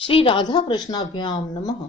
श्री राधा कृष्णाभ्याम नमः।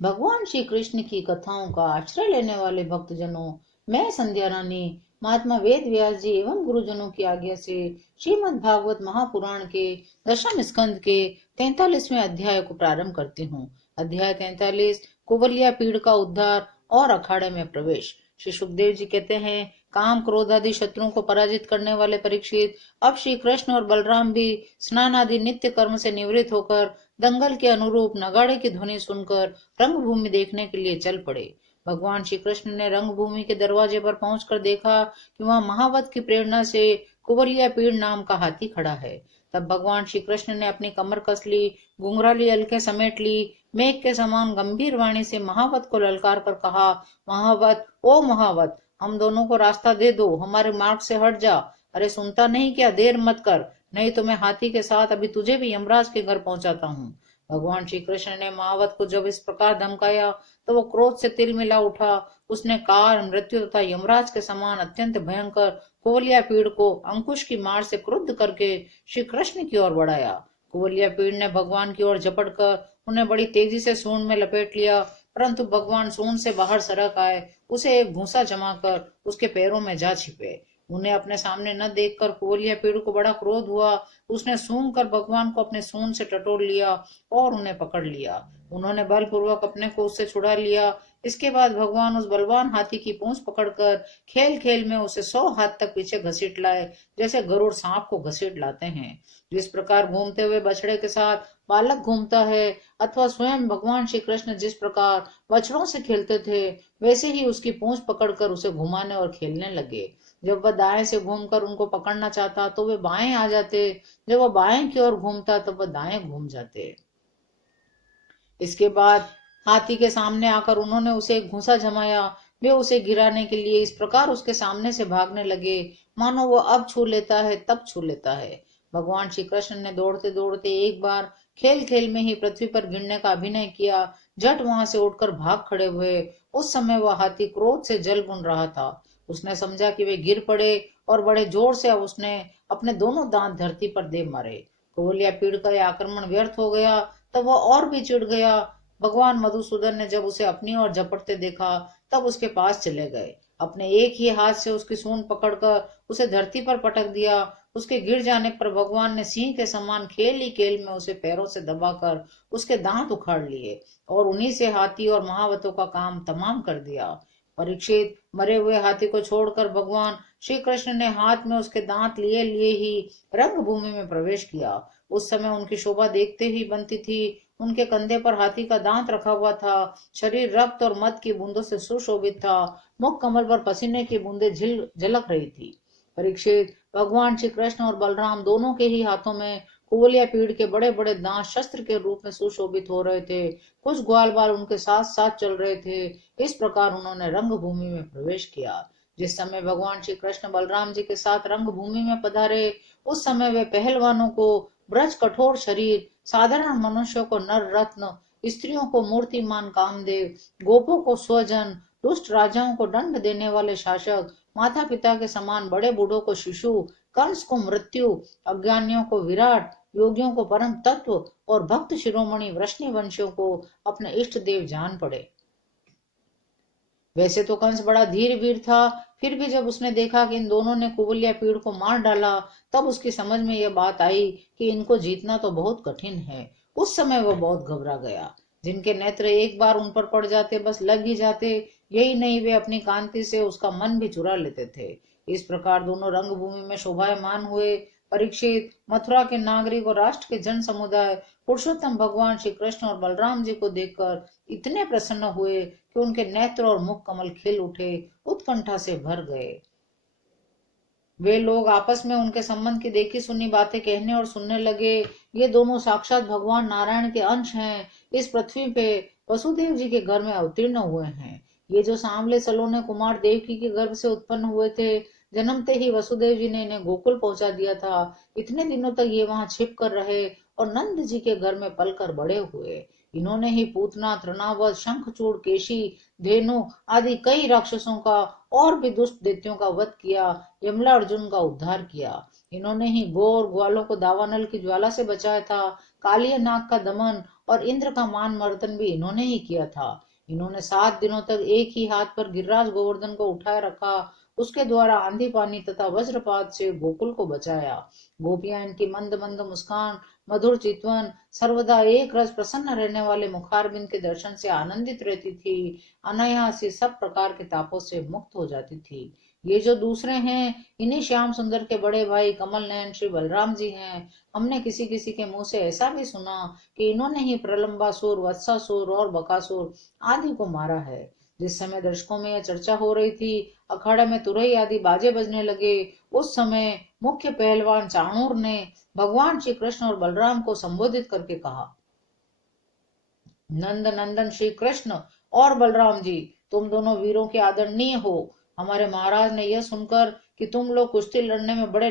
भगवान श्री कृष्ण की कथाओं का आश्रय लेने वाले भक्तजनों, मैं संध्या रानी महात्मा वेद व्यास जी एवं गुरुजनों की आज्ञा से श्रीमद् भागवत महापुराण के दशम स्कंद के 43वें अध्याय को प्रारंभ करती हूँ। अध्याय 43, कुवलिया पीड़ का उद्धार और अखाड़े में प्रवेश। श्री सुखदेव जी कहते हैं, काम क्रोध आदि शत्रुओं को पराजित करने वाले परीक्षित, अब श्री कृष्ण और बलराम भी स्नान आदि नित्य कर्म से निवृत्त होकर दंगल के अनुरूप नगाड़े की ध्वनि सुनकर रंगभूमि देखने के लिए चल पड़े। भगवान श्री कृष्ण ने रंगभूमि के दरवाजे पर पहुंचकर देखा कि वहां महावत की प्रेरणा से कुवलिया पीड़ नाम का हाथी खड़ा है। तब भगवान श्री कृष्ण ने अपनी कमर कस ली, घुंघराली अलके समेट ली, मेघ के समान गंभीर वाणी से महावत को ललकार कर कहा, महावत, ओ महावत, हम दोनों को रास्ता दे दो, हमारे मार्ग से हट जा। अरे सुनता नहीं क्या? देर मत कर, नहीं तो मैं हाथी के साथ अभी तुझे भी यमराज के घर पहुंचाता हूँ। भगवान श्री कृष्ण ने महावत को जब इस प्रकार धमकाया तो वो क्रोध से तिलमिला उठा। उसने काल, मृत्यु तथा यमराज के समान अत्यंत भयंकर कुवलिया पीड़ को अंकुश की मार से क्रुद्ध करके श्री कृष्ण की ओर बढ़ाया। कुवलिया पीड़ ने भगवान की ओर झपट कर उन्हें बड़ी तेजी से सूंड में लपेट लिया, परंतु भगवान सूंड से बाहर सरक आए, उसे एक भूसा जमाकर उसके पैरों में जा छिपे। उन्हें अपने सामने न देखकर कुवलिया पीड़ को बड़ा क्रोध हुआ। उसने सूंघ कर भगवान को अपने सूंड से टटोल लिया और उन्हें पकड़ लिया। उन्होंने बलपूर्वक अपने को उससे छुड़ा लिया। इसके बाद भगवान उस बलवान हाथी की पूंछ पकड़कर खेल खेल में उसे 100 हाथ तक पीछे घसीट लाए, जैसे गरुड़ सांप को घसीट लाते हैं। जिस प्रकार घूमते हुए बछड़े के साथ बालक घूमता है, अथवा स्वयं भगवान श्री कृष्ण जिस प्रकार बछड़ों से खेलते थे, वैसे ही उसकी पूंछ पकड़कर उसे घुमाने और खेलने लगे। जब वह दाएं से घूमकर उनको पकड़ना चाहता तो वे बाएं आ जाते, जब वह बाएं की ओर घूमता तो वह दाएं घूम जाते। इसके बाद हाथी के सामने आकर उन्होंने उसे एक घूंसा जमाया। वे उसे गिराने के लिए इस प्रकार उसके सामने से भागने लगे, मानो वो अब छू लेता है तब छू लेता है। भगवान श्री कृष्ण ने दौड़ते दौड़ते एक बार खेल खेल में ही पृथ्वी पर गिरने का अभिनय किया। झट वहां से उठकर भाग खड़े हुए। उस समय वह हाथी क्रोध से जल भुन रहा था। उसने समझा कि वे गिर पड़े और बड़े जोर से उसने अपने दोनों दांत धरती पर दे मारे। कोवलिया पीड़ का यह आक्रमण व्यर्थ हो गया। तब वह और भी चिढ़ गया। भगवान मधुसूदन ने जब उसे अपनी ओर झपटते देखा तब उसके पास चले गए। अपने एक ही हाथ से उसकी सूंड पकड़कर उसे धरती पर पटक दिया। उसके गिर जाने पर भगवान ने सिंह के समान खेल ही खेल में उसे पैरों से दबाकर उसके दांत उखाड़ लिए और उन्हीं से हाथी और महावतों का काम तमाम कर दिया। परीक्षित, मरे हुए हाथी को छोड़कर भगवान श्री कृष्ण ने हाथ में उसके दांत लिए लिए ही रंग भूमि में प्रवेश किया। उस समय उनकी शोभा देखते ही बनती थी। उनके कंधे पर हाथी का दांत रखा हुआ था। शरीर रक्त और मद की बूंदों से सुशोभित था। मुख कमल पर पसीने की बूंदें झलक रही थी। परीक्षित, भगवान श्री कृष्ण और बलराम दोनों के ही हाथों में कुवलिया पीड़ के बड़े बड़े दांत शस्त्र के रूप में सुशोभित हो रहे थे। कुछ ग्वाल बाल उनके साथ साथ चल रहे थे। इस प्रकार उन्होंने रंगभूमि में प्रवेश किया। जिस समय भगवान श्री कृष्ण बलराम जी के साथ रंगभूमि में पधारे, उस समय वे पहलवानों को ब्रज कठोर शरीर, साधारण मनुष्यों को नर रत्न, स्त्रियों को मूर्तिमान कामदेव, गोपों को स्वजन, दुष्ट राजाओं को दंड देने वाले शासक, माता पिता के समान बड़े बूढ़ों को शिशु, कंस को मृत्यु, अज्ञानियों को विराट, योगियों को परम तत्व और भक्त शिरोमणि वृष्णि वंशियों को अपने इष्ट देव जान पड़े। वैसे तो कंस बड़ा धीर वीर था, फिर भी जब उसने देखा कि इन दोनों ने कुवलिया पीड़ को मार डाला, तब उसकी समझ में यह बात आई कि इनको जीतना तो बहुत कठिन है। उस समय वह बहुत घबरा गया। जिनके नेत्र एक बार उन पर पड़ जाते बस लग ही जाते, यही नहीं वे अपनी कांति से उसका मन भी चुरा लेते थे। इस प्रकार दोनों रंगभूमि में शोभायमान हुए। परीक्षित, मथुरा के नागरिक और राष्ट्र के जन समुदाय पुरुषोत्तम भगवान श्री कृष्ण और बलराम जी को देखकर इतने प्रसन्न हुए कि उनके नेत्र और मुख कमल खिल उठे, उत्कंठा से भर गए। वे लोग आपस में उनके संबंध की देखी सुनी बातें कहने और सुनने लगे। ये दोनों साक्षात भगवान नारायण के अंश हैं। इस पृथ्वी पे वसुदेव जी के घर में अवतीर्ण हुए हैं। ये जो सांवले सलोने कुमार देवकी के गर्भ से उत्पन्न हुए थे, जन्मते ही वसुदेव जी ने इन्हें गोकुल पहुंचा दिया था। इतने दिनों तक ये वहां छिप कर रहे और नंद जी के घर में पलकर बड़े हुए। इन्होंने ही पूतना, तृणावत, शंखचूड़, केशी, धेनु आदि कई राक्षसों का और भी दुष्ट दैत्यों का वध किया। यमला अर्जुन का उद्धार किया। इन्होंने ही गौ और ग्वालों को दावानल की ज्वाला से बचाया था। कालिया नाग का दमन और इंद्र का मान मर्दन भी इन्होंने ही किया था। इन्होंने 7 दिनों तक एक ही हाथ पर गिरिराज गोवर्धन को उठाए रखा। उसके द्वारा आंधी पानी तथा वज्रपात से गोकुल को बचाया। गोपियां इनकी मंद मंद मुस्कान, मधुर चितवन, सर्वदा एक रस प्रसन्न रहने वाले मुखारबिंद के दर्शन से आनंदित रहती थी। अनायास ही सब प्रकार के तापों से मुक्त हो जाती थी। ये जो दूसरे हैं, इन्हीं श्याम सुंदर के बड़े भाई कमल नयन श्री बलराम जी हैं। हमने किसी किसी के मुंह से ऐसा भी सुना कि इन्होंने ही प्रलंबासुर, वत्सासुर और बकासुर आदि को मारा है। जिस समय दर्शकों में यह चर्चा हो रही थी, अखाड़े में तुरई आदि बाजे बजने लगे, उस समय मुख्य पहलवान चाणूर ने भगवान श्री कृष्ण और बलराम को संबोधित करके कहा, नंद नंदन श्री कृष्ण और बलराम जी, तुम दोनों वीरों के आदरणीय हो। हमारे महाराज ने यह सुनकर कि तुम लोग कुश्ती लड़ने में बड़े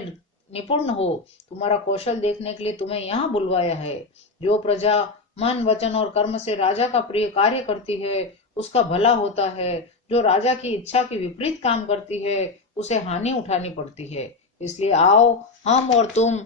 निपुण हो, तुम्हारा कौशल देखने के लिए तुम्हें यहाँ बुलवाया है। जो प्रजा मन वचन और कर्म से राजा का प्रिय कार्य करती है, उसका भला होता है। जो राजा की इच्छा के विपरीत काम करती है, उसे हानि उठानी पड़ती है। इसलिए आओ, हम और तुम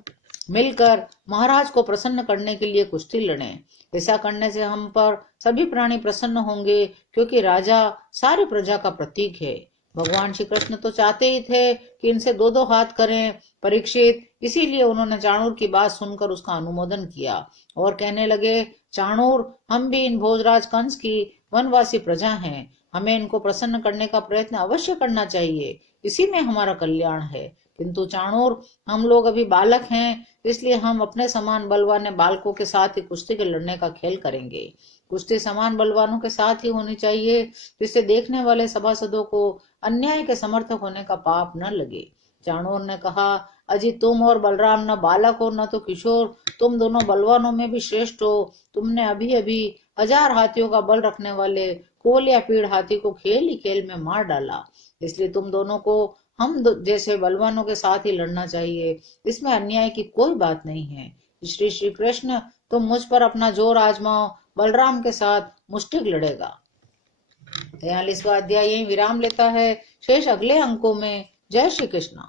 मिलकर महाराज को प्रसन्न करने के लिए कुश्ती लड़ें। ऐसा करने से हम पर सभी प्राणी प्रसन्न होंगे, क्योंकि राजा सारी प्रजा का प्रतीक है। भगवान श्री कृष्ण तो चाहते ही थे कि इनसे 2-2 हाथ करें परीक्षित, इसीलिए उन्होंने चाणूर की बात सुनकर उसका अनुमोदन किया और कहने लगे, चाणूर, हम भी इन भोजराज कंस की वनवासी प्रजा हैं। हमें इनको प्रसन्न करने का प्रयत्न अवश्य करना चाहिए, इसी में हमारा कल्याण है। किंतु चाणूर, हम लोग अभी बालक हैं, इसलिए हम अपने समान बलवान बालकों के साथ ही कुश्ती के लड़ने का खेल करेंगे। कुश्ती समान बलवानों के साथ ही होनी चाहिए, जिससे देखने वाले सभासदों को अन्याय के समर्थक होने का पाप न लगे। चाणूर ने कहा, अजी, तुम और बलराम न बालक हो न तो किशोर, तुम दोनों बलवानों में भी श्रेष्ठ हो। तुमने अभी अभी 1000 हाथियों का बल रखने वाले कोल या पीड़ हाथी को खेल ही खेल में मार डाला। इसलिए तुम दोनों को हम जैसे बलवानों के साथ ही लड़ना चाहिए, इसमें अन्याय की कोई बात नहीं है। श्री श्री कृष्ण, तुम मुझ पर अपना जोर आजमाओ, बलराम के साथ मुष्टिक लड़ेगा। 43वां अध्याय यही विराम लेता है। शेष अगले अंकों में। जय श्री कृष्ण।